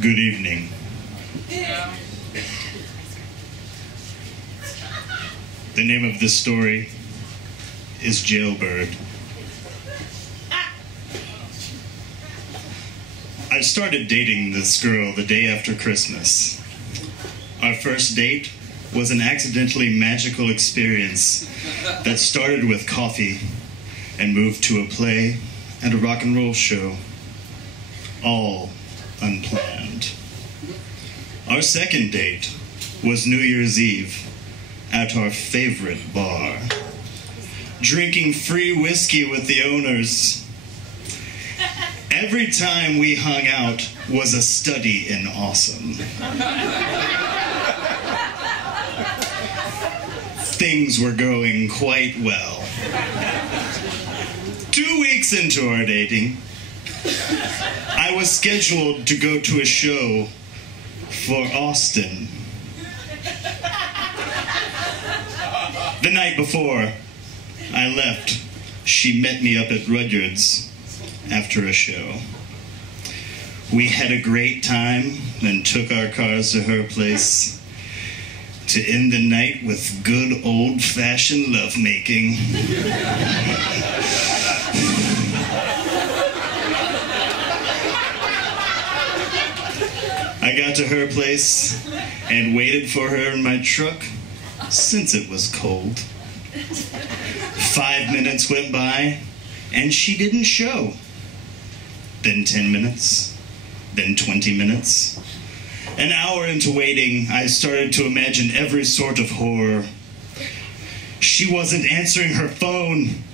Good evening. The name of this story is Jailbird. I started dating this girl the day after Christmas. Our first date was an accidentally magical experience that started with coffee and moved to a play and a rock and roll show, all unplanned. Our second date was New Year's Eve at our favorite bar, drinking free whiskey with the owners. Every time we hung out was a study in awesome. Things were going quite well. 2 weeks into our dating, I was scheduled to go to a show for Austin. The night before I left, she met me up at Rudyard's after a show. We had a great time, then took our cars to her place to end the night with good old-fashioned lovemaking. I got to her place and waited for her in my truck since it was cold. 5 minutes went by and she didn't show. Then 10 minutes, then 20 minutes. An hour into waiting, I started to imagine every sort of horror. She wasn't answering her phone.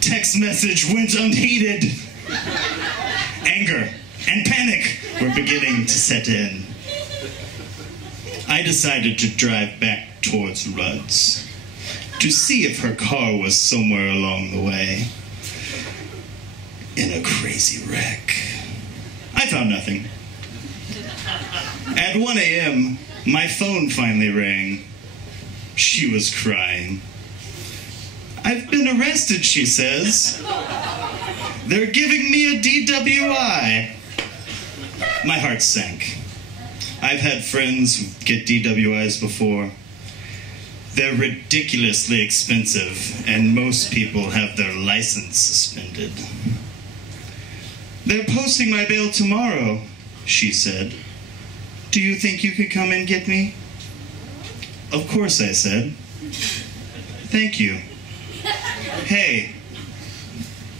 Text message went unheeded. Anger and panic were beginning to set in. I decided to drive back towards Rudd's to see if her car was somewhere along the way. In a crazy wreck. I found nothing. At 1 a.m., my phone finally rang. She was crying. "I've been arrested," she says. "They're giving me a DWI." My heart sank. I've had friends get DWIs before. They're ridiculously expensive, and most people have their license suspended. "They're posting my bail tomorrow," she said. "Do you think you could come and get me?" "Of course," I said. "Thank you." "Hey."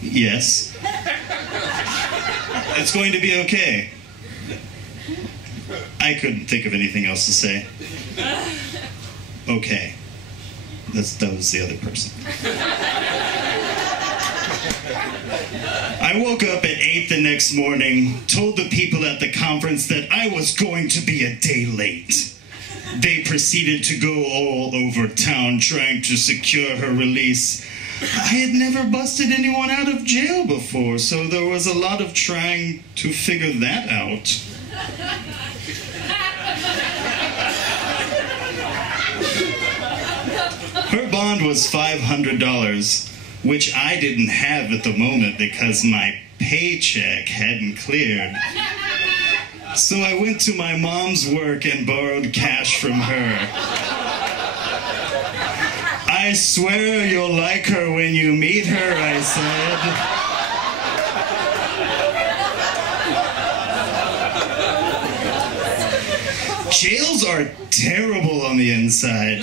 "Yes." "It's going to be okay." I couldn't think of anything else to say. Okay. That was the other person. I woke up at 8 the next morning, told the people at the conference that I was going to be a day late. They proceeded to go all over town trying to secure her release. I had never busted anyone out of jail before, so there was a lot of trying to figure that out. Her bond was $500, which I didn't have at the moment because my paycheck hadn't cleared. So I went to my mom's work and borrowed cash from her. "I swear you'll like her when you meet her," I said. Jails are terrible on the inside.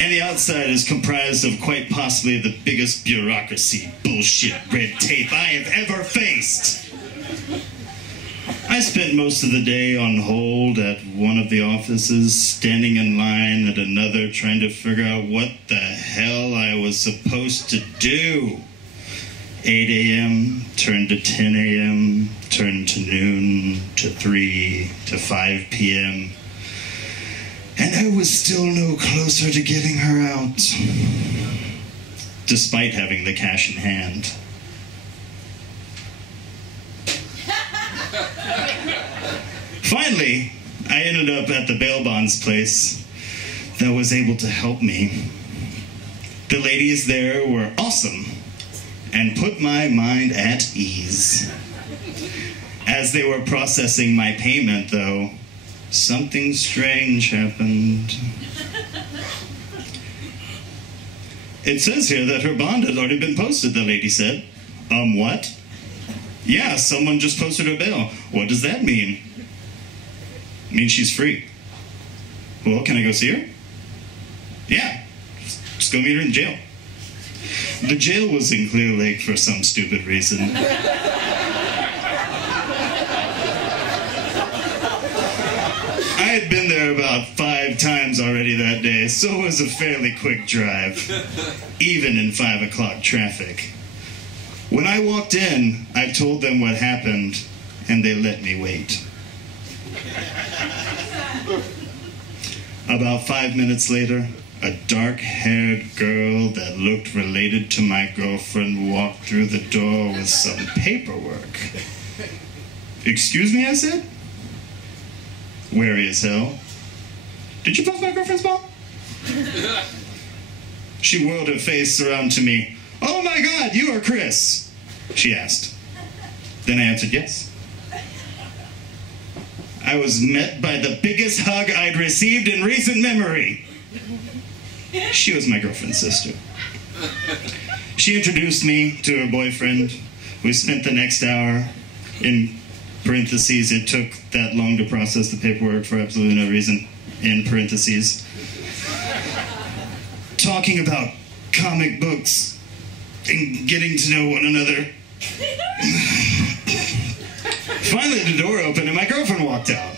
And the outside is comprised of quite possibly the biggest bureaucracy, bullshit, red tape I have ever faced. I spent most of the day on hold at one of the offices, standing in line at another, trying to figure out what the hell I was supposed to do. 8 a.m. turned to 10 a.m., turned to noon, to 3, to 5 p.m., and I was still no closer to getting her out, despite having the cash in hand. Finally, I ended up at the bail bonds place that was able to help me. The ladies there were awesome and put my mind at ease. As they were processing my payment, though, something strange happened. It says here that her bond had already been posted, the lady said. What? Yeah, someone just posted her bail. What does that mean? It means she's free. Well, can I go see her? Yeah, just go meet her in jail. The jail was in Clear Lake for some stupid reason. I had been there about 5 times already that day, so it was a fairly quick drive, even in 5 o'clock traffic. When I walked in, I told them what happened, and they let me wait. About 5 minutes later, a dark-haired girl that looked related to my girlfriend walked through the door with some paperwork. Excuse me, I said? Wary as hell. Did you post my girlfriend's ball? She whirled her face around to me. Oh my God, you are Chris, she asked. Then I answered yes. I was met by the biggest hug I'd received in recent memory. She was my girlfriend's sister. She introduced me to her boyfriend. We spent the next hour, in parentheses, it took that long to process the paperwork for absolutely no reason, in parentheses, talking about comic books and getting to know one another. Finally, the door opened and my girlfriend walked out.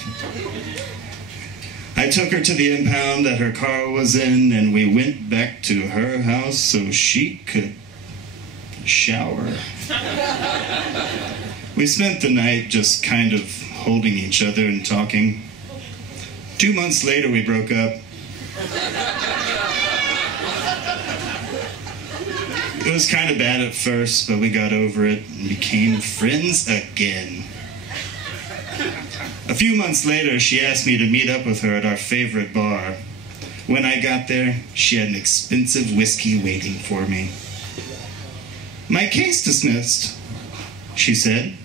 I took her to the impound that her car was in, and we went back to her house so she could shower. We spent the night just kind of holding each other and talking. 2 months later, we broke up. It was kind of bad at first, but we got over it and became friends again. A few months later, she asked me to meet up with her at our favorite bar. When I got there, she had an expensive whiskey waiting for me. My case dismissed, she said.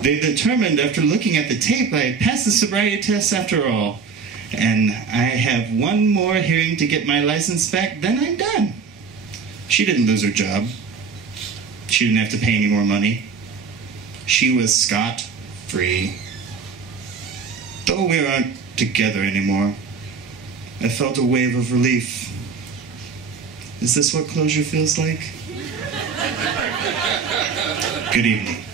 They determined after looking at the tape I had passed the sobriety test after all, and I have one more hearing to get my license back, then I'm done. She didn't lose her job. She didn't have to pay any more money. She was scot-free. Though we aren't together anymore, I felt a wave of relief. Is this what closure feels like? Good evening.